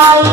Allah